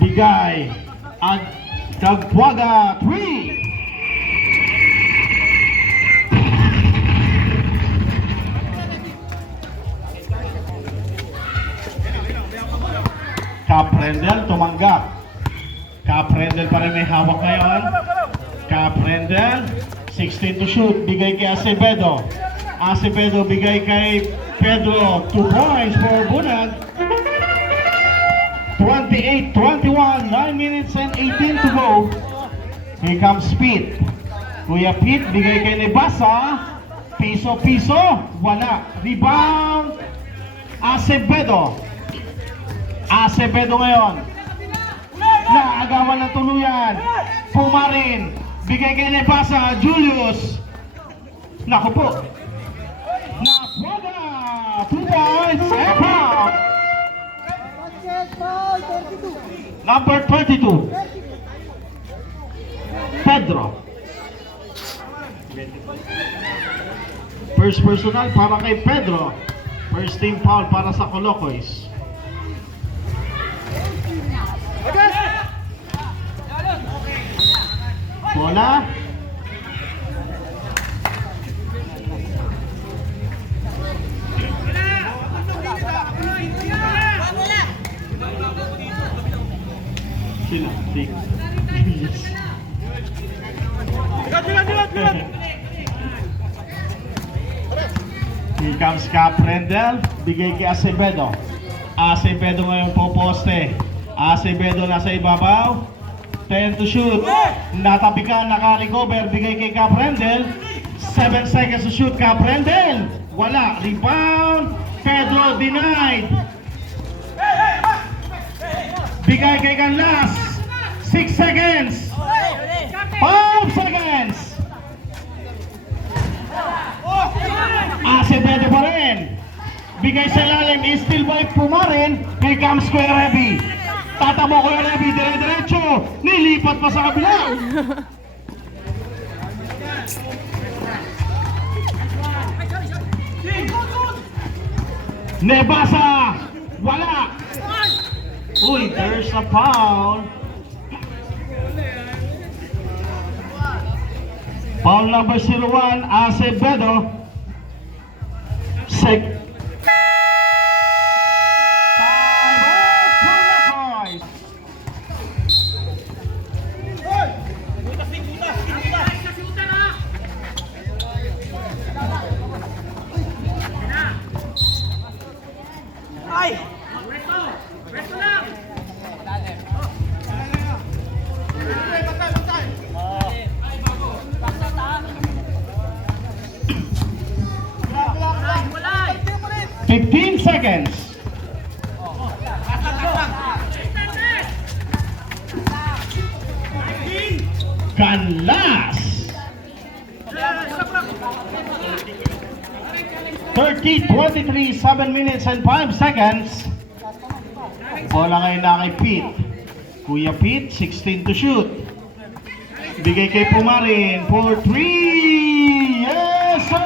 Bigay at Tagpuaga 3. Caprendel tumanggap. Caprendel pa rin may hawak ngayon. Caprendel 16 to shoot, bigay kay Acevedo. Acevedo bigay kay Pedro, 2 points for Bunag. 28-21, 9 minutes and 18 to go. Here comes Pete. Kuya Pete, bigay kay Nebasa. Piso, wala. Rebound, Acevedo. Acevedo ngayon. Naagawan ng tuluyan. Pumarin. Bigay kay Nebasa, Julius. Naku po. Napuaga. 2 points and foul. Number 22. Pedro. First personal para kay Pedro. First team foul para sa Colocoys. Bola. Sila, sige. Here comes Caprendel, bigay kay Acevedo. Acevedo ngayon po poste. Acevedo nasa ibabaw. 10 to shoot. Natabi ka, naka-recover, bigay kay Caprendel. 7 seconds to shoot, Caprendel. Wala, rebound. Pedro denied. Bigay kay Canlas. 6 seconds. 5 seconds. Acevedo pa rin. Bigay sa lalim, still by Pumarin. Here comes Kuya Reby. Tatamo Kuya Reby, dire-diretso. Nilipat pa sa kabila. Nebasa. Wala. Uy, there's a foul. Foul number 01, Acevedo. Time out for the boys. Ay! 15 seconds. Canlas. 30-23, 7 minutes and 5 seconds. Bola ngayon na kay Pete. Kuya Pete, 16 to shoot. Bigay kay Pumarin for 3. Yes, sir!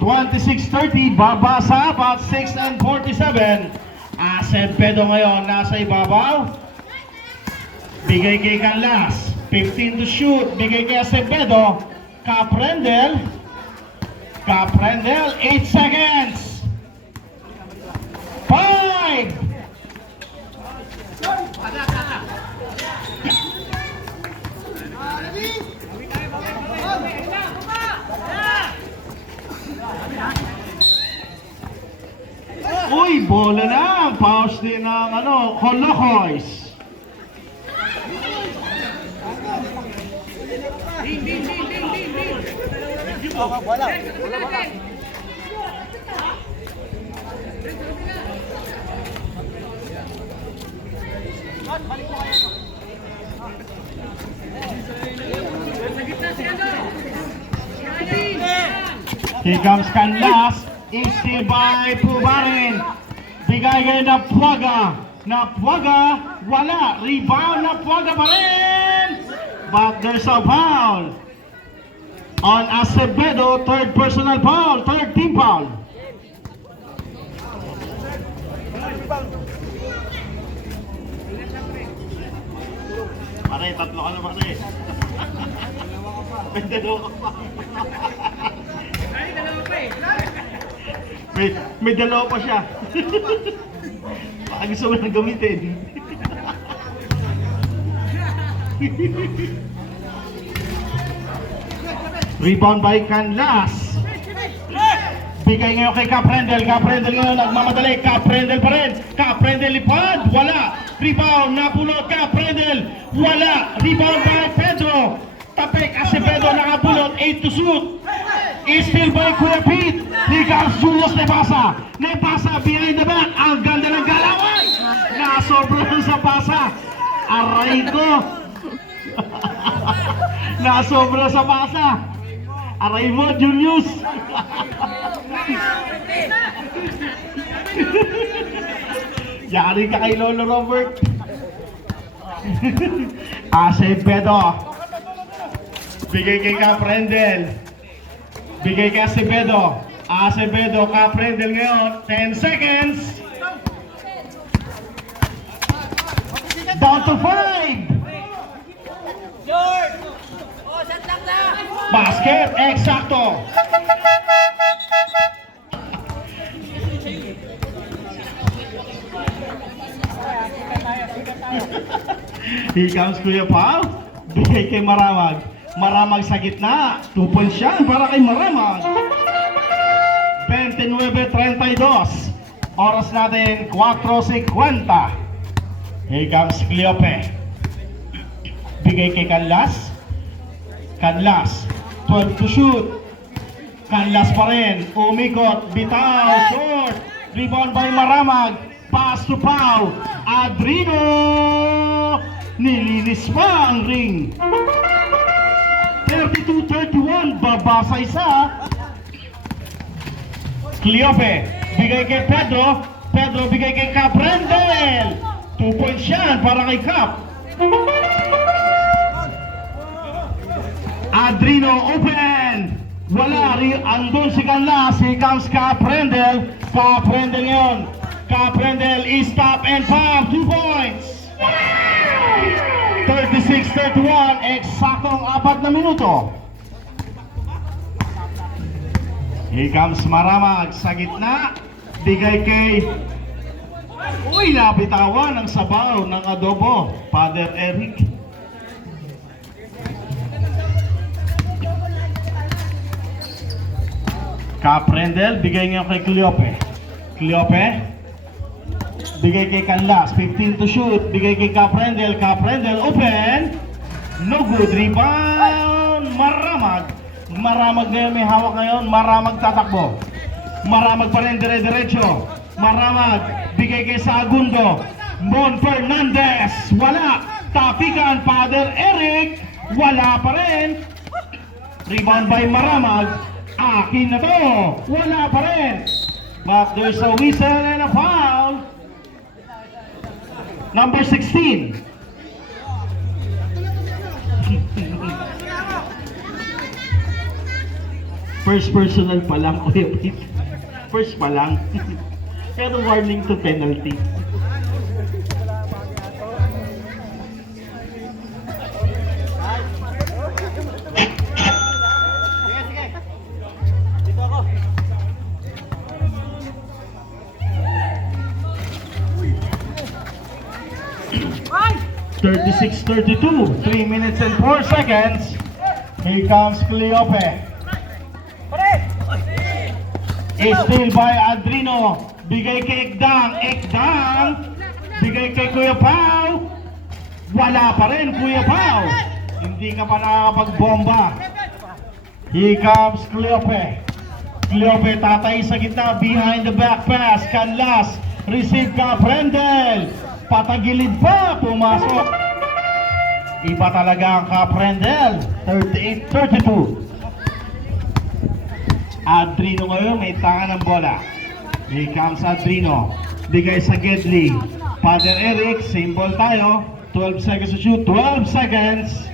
26-30, babasa, about 6 and 47. Acevedo ngayon, nasa ibabaw. Bigay kay Canlas, 15 to shoot. Bigay kay Acevedo. Caprendel. Caprendel, 8 seconds. 5. Uy, bola na. Pause din ng Colocoys. Wala. 'Here comes Canlas. Still by Pumarin. Bigay kay Napuaga. Napuaga, wala. Rebound, Napuaga pa rin. But there's a foul. on Acevedo, third personal foul, third team foul. Pare, tatlo ka na pare. May dalawa ka pa. May dalawa pa siya. Baka gusto mo nang gamitin. Rebound by Canlas. Bigay ngayon kay Caprendel. Caprendel ngayon nagmamadali. Caprendel pa rin. Caprendel lipad. Wala. Rebound. Napulot. Caprendel. Wala. Rebound by Pedro. Tapik. Acevedo nakapulot. 8 to shoot. Still by Kuya Pete. Nicolas Julius Nepasa. Nepasa behind the back. Ang ganda ng galawan. Nasobra sa pasa. Aray ko. Nasobra sa pasa. Aray mo, Julius. Yari ka kay Lolo Robert. Acevedo. Bigay kay Caprendel. Bigay kay Acevedo. Acevedo, Caprendel ngayon. 10 seconds. Down to 5. Basket, eksakto. Here comes Kuya Pao. Bigay kay Maramag. Maramag sa gitna. 2 points yan para kay Maramag. 29-32. Oras natin 4:50. Here comes Cleope. Bigay kay Canlas. Canlas, 12 to shoot. Canlas pa rin. Umikot, bitaw, short. Rebound by Maramag. Pass to Pau. Adrino. Nilinis pa ang ring. 32-31. Babasa isa. Cleope. Bigay kay Pedro. Pedro bigay kay Caprendel. 2 points yan para kay Cap. Adrino open. Wala. Andun si Canlas. Here comes Caprendel. Caprendel yun. Caprendel is stop and pump. 2 points. 36-31. Eksaktong 4 na minuto. Here comes Maramag sa gitna. Bigay kay... Uy, napitawan ng sabaw ng adobo. Father Eric. Caprendel, bigay ngayon kay Cleope. Cleope, bigay kay Canlas. 15 to shoot. Bigay kay Caprendel. Caprendel, open. No good. Rebound. Maramag. Maramag ngayon, may hawak ngayon. Maramag tatakbo. Maramag pa rin dire-diretso. Maramag, bigay kay Sagundo. Mon Fernandez. Wala. Tapikan, Father Eric. Wala pa rin. Rebound by Maramag. Akin na to. Wala pa rin. But there's a whistle and a foul. Number 16. First personal pa lang, Kuya Pete. First pa lang. Pero warning to penalty. Dito ako. 36-32, 3 minutes and 4 seconds. Here comes Cleope. Steal by Adrino. Bigay kay Ekdang. Ekdang. Bigay kay Kuya Pao. Wala pa rin, Kuya Pao. Hindi ka pa nakakapagbomba. Here comes Cleope. Cleope tatay sa gitna. Behind the back pass. Canlas. Receive Caprendel. Patagilid pa. Pumasok. Iba talaga ang Caprendel. 38-32. Adrino ngayon may tanga ng bola. Here comes Adrino. Bigay sa Gedley. Father Eric, same ball tayo. 12 seconds to shoot. 12 seconds.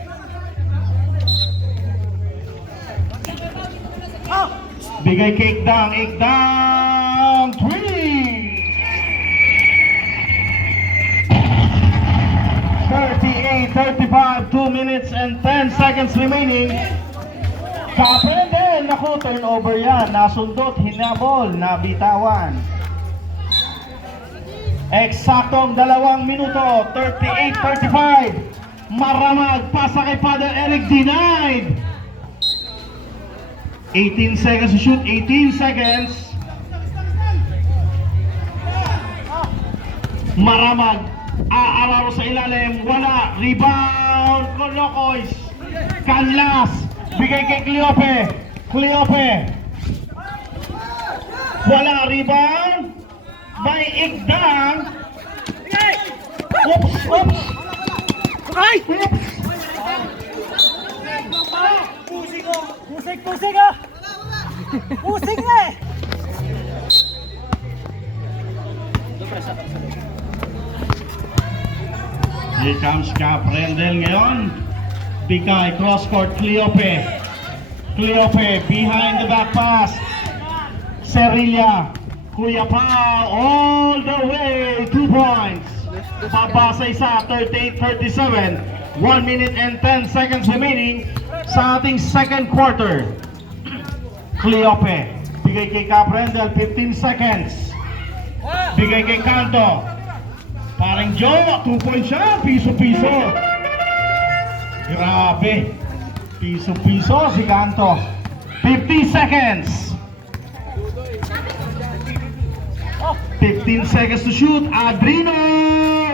Bigay kay Ikdang, 3! 38-35, 2 minutes and 10 seconds remaining. Kaprendel, naku, turnover yan. Nasundot, hinabol, nabitawan. Eksaktong 2 minuto, 38-35. Maramag, pasa kay Father Eric, denied. 18 seconds to shoot, 18 seconds. Maramag, aararo sa ilalim, wala. Rebound, Colocois. Canlas, bigay kay Cleope. Cleope. Wala, rebound. By Ikdang. Oops, oops. Ay! Oops. Pusik, pusik ah! Pusik na eh! Here comes Kaprendel ngayon. Bigay, cross court, Cleope. Cleope, behind the back pass. Cerilla. Kuya Pao, all the way, 2 points. Pabasa isa, 38-37. 1 minute and 10 seconds remaining sa ating second quarter. Cleope, bigay kay Kaprendel, 15 seconds. Bigay kay Canto. Parang Joe, 2 points siya, piso-piso. Grabe. Piso-piso si Canto. 50 seconds. 15 seconds to shoot. Adrino,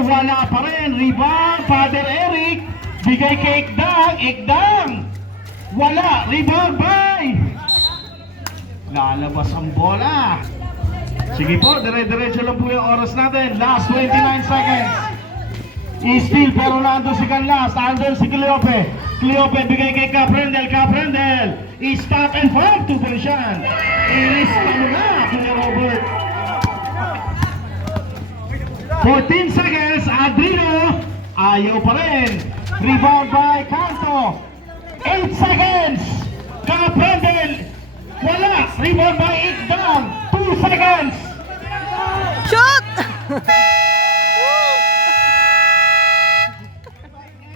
wala pa rin. Rebound, Father Eric. Bigay kay Ikdang. Ikdang, wala. Rebound by. Lalabas ang bola. Sige po, dire-diretso lang po yung oras natin. Last 29 seconds. I-steal pero nandun si Canlas. Nandun si Cleope. Cleope, bigay kay Kaprendel. Kaprendel, i-stop and five. 2 points yan. Ilis pa mo na, Kuya Robert. 14 seconds, Adrino, ayaw pa rin. Rebound by Canto. 8 seconds, Kaprendel, wala. Rebound by Ikdang. 2 seconds. Shot!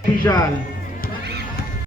Official.